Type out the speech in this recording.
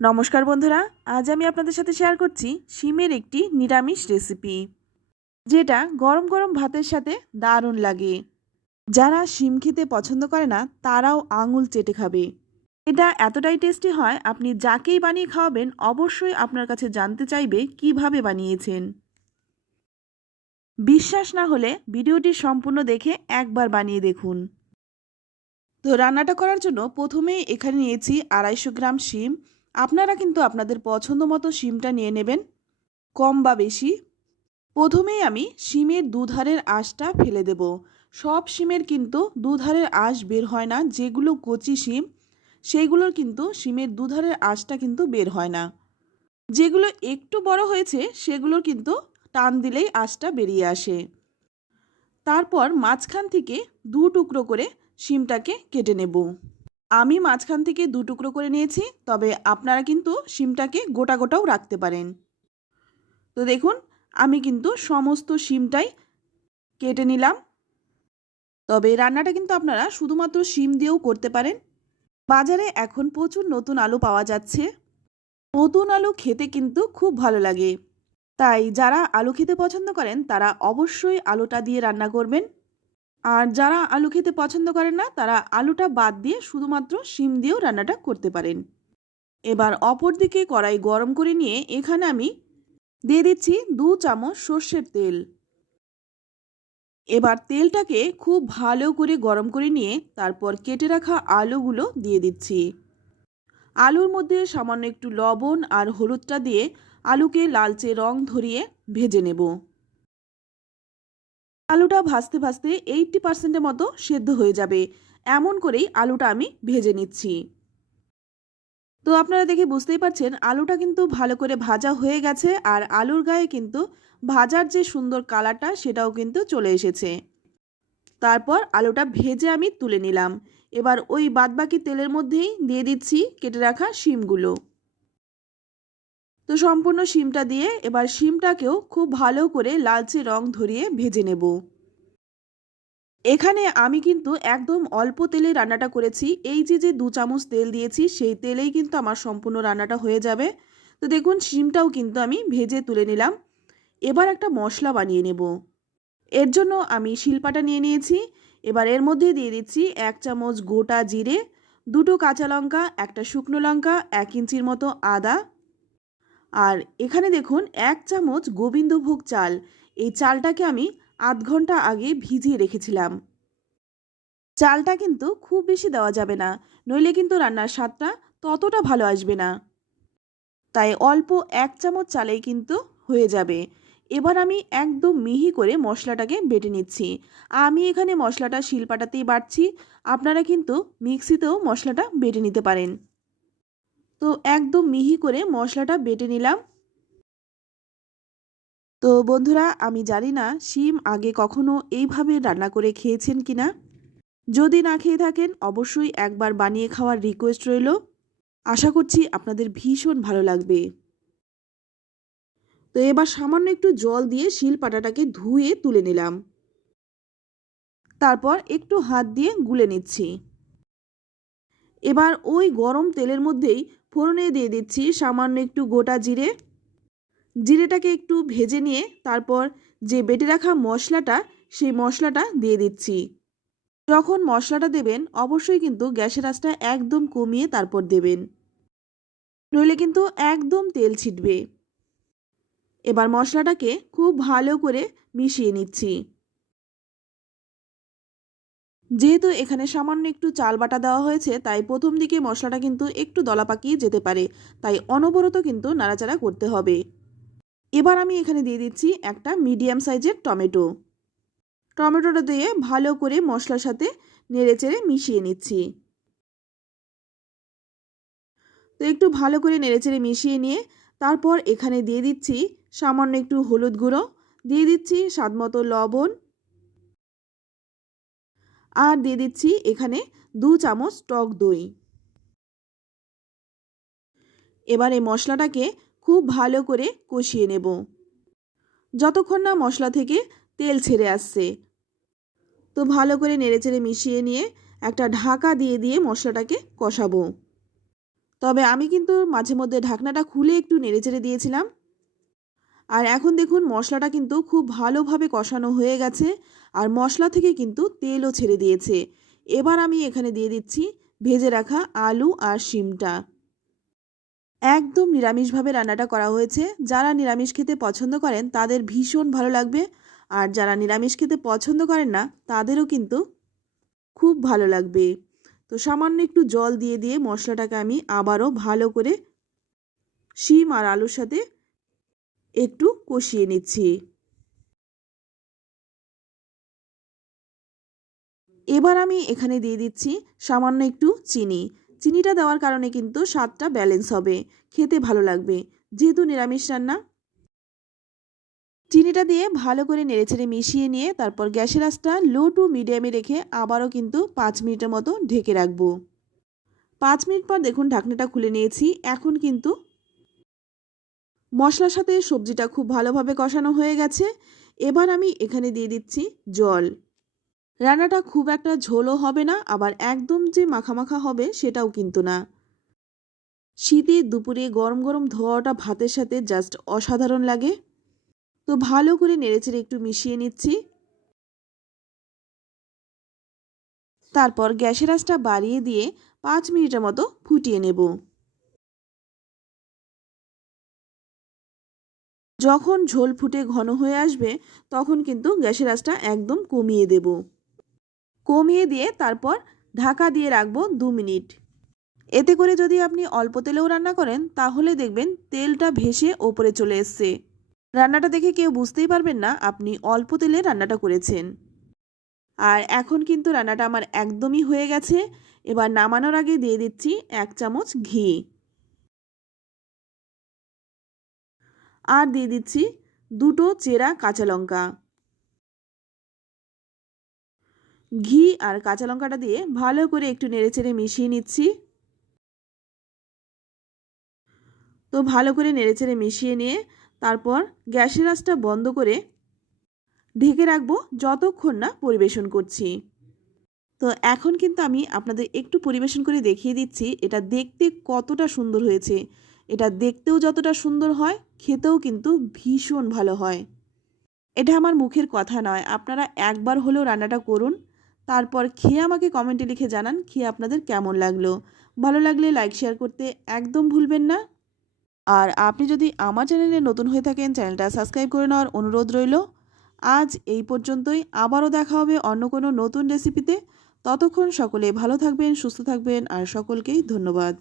নমস্কার বন্ধুরা, আজ আমি আপনাদের সাথে শেয়ার করছি শিমের একটি নিরামিষ রেসিপি যেটা গরম গরম ভাতের সাথে দারুণ লাগে। যারা শিম খেতে পছন্দ করে না, তারাও আঙুল চেটে খাবে। এটা এতটাই টেস্টি হয়, আপনি যাকেই বানিয়ে খাওয়াবেন, অবশ্যই আপনার কাছে জানতে চাইবে কীভাবে বানিয়েছেন। বিশ্বাস না হলে ভিডিওটি সম্পূর্ণ দেখে একবার বানিয়ে দেখুন। তো রান্নাটা করার জন্য প্রথমেই এখানে নিয়েছি আড়াইশো গ্রাম শিম আপনারা কিন্তু আপনাদের পছন্দ মতো শিমটা নিয়ে নেবেন, কম বা বেশি। প্রথমেই আমি শিমের দুধারের আঁশটা ফেলে দেব। সব শিমের কিন্তু দুধারের আঁশ বের হয় না, যেগুলো কচি শিম, সেইগুলোর কিন্তু শিমের দুধারের আঁশটা কিন্তু বের হয় না। যেগুলো একটু বড় হয়েছে, সেগুলোর কিন্তু টান দিলেই আঁশটা বেরিয়ে আসে। তারপর মাঝখান থেকে দু টুকরো করে শিমটাকে কেটে নেব। আমি মাঝখান থেকে দু টুকরো করে নিয়েছি, তবে আপনারা কিন্তু শিমটাকে গোটা গোটাও রাখতে পারেন। তো দেখুন, আমি কিন্তু সমস্ত শিমটাই কেটে নিলাম। তবে রান্নাটা কিন্তু আপনারা শুধুমাত্র শিম দিয়েও করতে পারেন। বাজারে এখন প্রচুর নতুন আলু পাওয়া যাচ্ছে। নতুন আলু খেতে কিন্তু খুব ভালো লাগে। তাই যারা আলু খেতে পছন্দ করেন, তারা অবশ্যই আলুটা দিয়ে রান্না করবেন। আর যারা আলু খেতে পছন্দ করেন না, তারা আলুটা বাদ দিয়ে শুধুমাত্র শিম দিয়েও রান্নাটা করতে পারেন। এবার অপর দিকে কড়াই গরম করে নিয়ে এখানে আমি দিয়ে দিচ্ছি দু চামচ সর্ষের তেল। এবার তেলটাকে খুব ভালো করে গরম করে নিয়ে তারপর কেটে রাখা আলুগুলো দিয়ে দিচ্ছি। আলুর মধ্যে সামান্য একটু লবণ আর হলুদটা দিয়ে আলুকে লালচে রং ধরিয়ে ভেজে নেব। আলুটা ভাজতে ভাজতে এইটটি পার্সেন্টের মতো সেদ্ধ হয়ে যাবে। এমন করেই আলুটা আমি ভেজে নিচ্ছি। তো আপনারা দেখে বুঝতেই পারছেন, আলুটা কিন্তু ভালো করে ভাজা হয়ে গেছে আর আলুর গায়ে কিন্তু ভাজার যে সুন্দর কালারটা সেটাও কিন্তু চলে এসেছে। তারপর আলুটা ভেজে আমি তুলে নিলাম। এবার ওই বাদবাকি তেলের মধ্যেই দিয়ে দিচ্ছি কেটে রাখা শিমগুলো। তো সম্পূর্ণ শিমটা দিয়ে এবার শিমটাকেও খুব ভালো করে লালচে রং ধরিয়ে ভেজে নেব। এখানে আমি কিন্তু একদম অল্প তেলে রান্নাটা করেছি। এই যে যে দু চামচ তেল দিয়েছি, সেই তেলেই কিন্তু আমার সম্পূর্ণ রান্নাটা হয়ে যাবে। তো দেখুন, শিমটাও কিন্তু আমি ভেজে তুলে নিলাম। এবার একটা মশলা বানিয়ে নেব। এর জন্য আমি শিলপাটা নিয়ে নিয়েছি। এবার এর মধ্যে দিয়ে দিচ্ছি এক চামচ গোটা জিরে, দুটো কাঁচা লঙ্কা, একটা শুকনো লঙ্কা, এক ইঞ্চির মতো আদা আর এখানে দেখুন এক চামচ গোবিন্দভোগ চাল। এই চালটাকে আমি আধ ঘণ্টা আগে ভিজিয়ে রেখেছিলাম। চালটা কিন্তু খুব বেশি দেওয়া যাবে না, নইলে কিন্তু রান্নার স্বাদটা ততটা ভালো আসবে না। তাই অল্প এক চামচ চালেই কিন্তু হয়ে যাবে। এবার আমি একদম মিহি করে মশলাটাকে বেটে নিচ্ছি। আমি এখানে মশলাটা শিলপাটাতেই বাটছি। আপনারা কিন্তু মিক্সিতেও মশলাটা বেটে নিতে পারেন। তো একদম মিহি করে মশলাটা বেটে নিলাম। তো বন্ধুরা, আমি জানি না শিম আগে কখনো এইভাবে রান্না করে খেয়েছেন কি না। যদি না খেয়ে থাকেন, অবশ্যই একবার বানিয়ে খাওয়ার রিকোয়েস্ট রইল। আশা করছি আপনাদের ভীষণ ভালো লাগবে। তো এবার সামান্য একটু জল দিয়ে শিল পাটাটাকে ধুয়ে তুলে নিলাম। তারপর একটু হাত দিয়ে গুলে নিচ্ছি। এবার ওই গরম তেলের মধ্যেই ফোড়নে দিয়ে দিচ্ছি সামান্য একটু গোটা জিরে। জিরেটাকে একটু ভেজে নিয়ে তারপর যে বেটে রাখা মশলাটা, সেই মশলাটা দিয়ে দিচ্ছি। যখন মশলাটা দেবেন, অবশ্যই কিন্তু গ্যাসের আঁচটা একদম কমিয়ে তারপর দেবেন। নইলে কিন্তু একদম তেল ছিটবে। এবার মশলাটাকে খুব ভালো করে মিশিয়ে নিচ্ছি। যেহেতু এখানে সামান্য একটু চাল বাটা দেওয়া হয়েছে, তাই প্রথম দিকে মশলাটা কিন্তু একটু দলা পাকিয়ে যেতে পারে, তাই অনবরত কিন্তু নাড়াচাড়া করতে হবে। এবার আমি এখানে দিয়ে দিচ্ছি একটা মিডিয়াম সাইজের টমেটো। টমেটোটা দিয়ে ভালো করে মশলার সাথে নেড়েচেড়ে মিশিয়ে নিচ্ছি। তো একটু ভালো করে নেড়েচেড়ে মিশিয়ে নিয়ে তারপর এখানে দিয়ে দিচ্ছি সামান্য একটু হলুদ গুঁড়ো, দিয়ে দিচ্ছি স্বাদমতো লবণ আর দিয়ে দিচ্ছি এখানে দু চামচ টক দই। এবার এই মশলাটাকে খুব ভালো করে কষিয়ে নেব। যতক্ষণ না মশলা থেকে তেল ছেড়ে আসছে। তো ভালো করে নেড়েচেড়ে মিশিয়ে নিয়ে একটা ঢাকা দিয়ে দিয়ে মশলাটাকে কষাবো। তবে আমি কিন্তু মাঝে মধ্যে ঢাকনাটা খুলে একটু নেড়েচেড়ে দিয়েছিলাম। আর এখন দেখুন মশলাটা কিন্তু খুব ভালোভাবে কষানো হয়ে গেছে আর মশলা থেকে কিন্তু তেলও ছেড়ে দিয়েছে। এবার আমি এখানে দিয়ে দিচ্ছি ভেজে রাখা আলু আর শিমটা। একদম নিরামিষভাবে রান্নাটা করা হয়েছে। যারা নিরামিষ খেতে পছন্দ করেন তাদের ভীষণ ভালো লাগবে আর যারা নিরামিষ খেতে পছন্দ করেন না তাদেরও কিন্তু খুব ভালো লাগবে। তো সামান্য একটু জল দিয়ে দিয়ে মশলাটাকে আমি আবারও ভালো করে শিম আর আলুর সাথে একটু কষিয়ে নিচ্ছি। এবার আমি এখানে দিয়ে দিচ্ছি সামান্য একটু চিনি। চিনিটা দেওয়ার কারণে কিন্তু স্বাদটা ব্যালেন্স হবে, খেতে ভালো লাগবে। যেহেতু নিরামিষ রান্না। চিনিটা দিয়ে ভালো করে নেড়েচেড়ে মিশিয়ে নিয়ে তারপর গ্যাসের আঁচটা লো টু মিডিয়ামে রেখে আবারও কিন্তু পাঁচ মিনিটের মতো ঢেকে রাখব। পাঁচ মিনিট পর দেখুন ঢাকনাটা খুলে নিয়েছি। এখন কিন্তু মশলার সাথে সবজিটা খুব ভালোভাবে কষানো হয়ে গেছে। এবার আমি এখানে দিয়ে দিচ্ছি জল। রান্নাটা খুব একটা ঝোলও হবে না, আবার একদম যে মাখামাখা হবে সেটাও কিন্তু না। শীতে দুপুরে গরম গরম ধোয়াটা ভাতের সাথে জাস্ট অসাধারণ লাগে। তো ভালো করে নেড়েচেড়ে একটু মিশিয়ে নিচ্ছি। তারপর গ্যাসের আঁচটা বাড়িয়ে দিয়ে পাঁচ মিনিটের মতো ফুটিয়ে নেব। যখন ঝোল ফুটে ঘন হয়ে আসবে, তখন কিন্তু গ্যাসের আঁচটা একদম কমিয়ে দেব। কমিয়ে দিয়ে তারপর ঢাকা দিয়ে রাখব দু মিনিট। এতে করে যদি আপনি অল্প তেলেও রান্না করেন, তাহলে দেখবেন তেলটা ভেসে ওপরে চলে এসছে। রান্নাটা দেখে কেউ বুঝতেই পারবেন না আপনি অল্প তেলে রান্নাটা করেছেন। আর এখন কিন্তু রান্নাটা আমার একদমই হয়ে গেছে। এবার নামানোর আগে দিয়ে দিচ্ছি এক চামচ ঘি। আর দিয়ে দিচ্ছি দুটো চেরা কাঁচা লঙ্কা। ঘি আর কাঁচা লঙ্কাটা দিয়ে ভালো করে একটু নেড়েচেড়ে মিশিয়ে নিচ্ছি। তো ভালো করে নেড়েচেড়ে মিশিয়ে নিয়ে তারপর গ্যাসের আঁচটা বন্ধ করে ঢেকে রাখব যতক্ষণ না পরিবেশন করছি। তো এখন কিন্তু আমি আপনাদের একটু পরিবেশন করে দেখিয়ে দিচ্ছি, এটা দেখতে কতটা সুন্দর হয়েছে। এটা দেখতেও যতটা সুন্দর হয়, খেতেও কিন্তু ভীষণ ভালো হয়। এটা আমার মুখের কথা নয়। আপনারা একবার হলেও রান্নাটা করুন। তারপর খেয়ে আমাকে কমেন্টে লিখে জানান খেয়ে আপনাদের কেমন লাগল। ভালো লাগলে লাইক শেয়ার করতে একদম ভুলবেন না। আর আপনি যদি আমার চ্যানেলে নতুন হয়ে থাকেন চ্যানেলটা সাবস্ক্রাইব করে নেওয়ার অনুরোধ রইল। আজ এই পর্যন্তই। আবারও দেখা হবে অন্য কোনো নতুন রেসিপিতে ততক্ষণ সকলে ভালো থাকবেন, সুস্থ থাকবেন। আর সকলকেই ধন্যবাদ।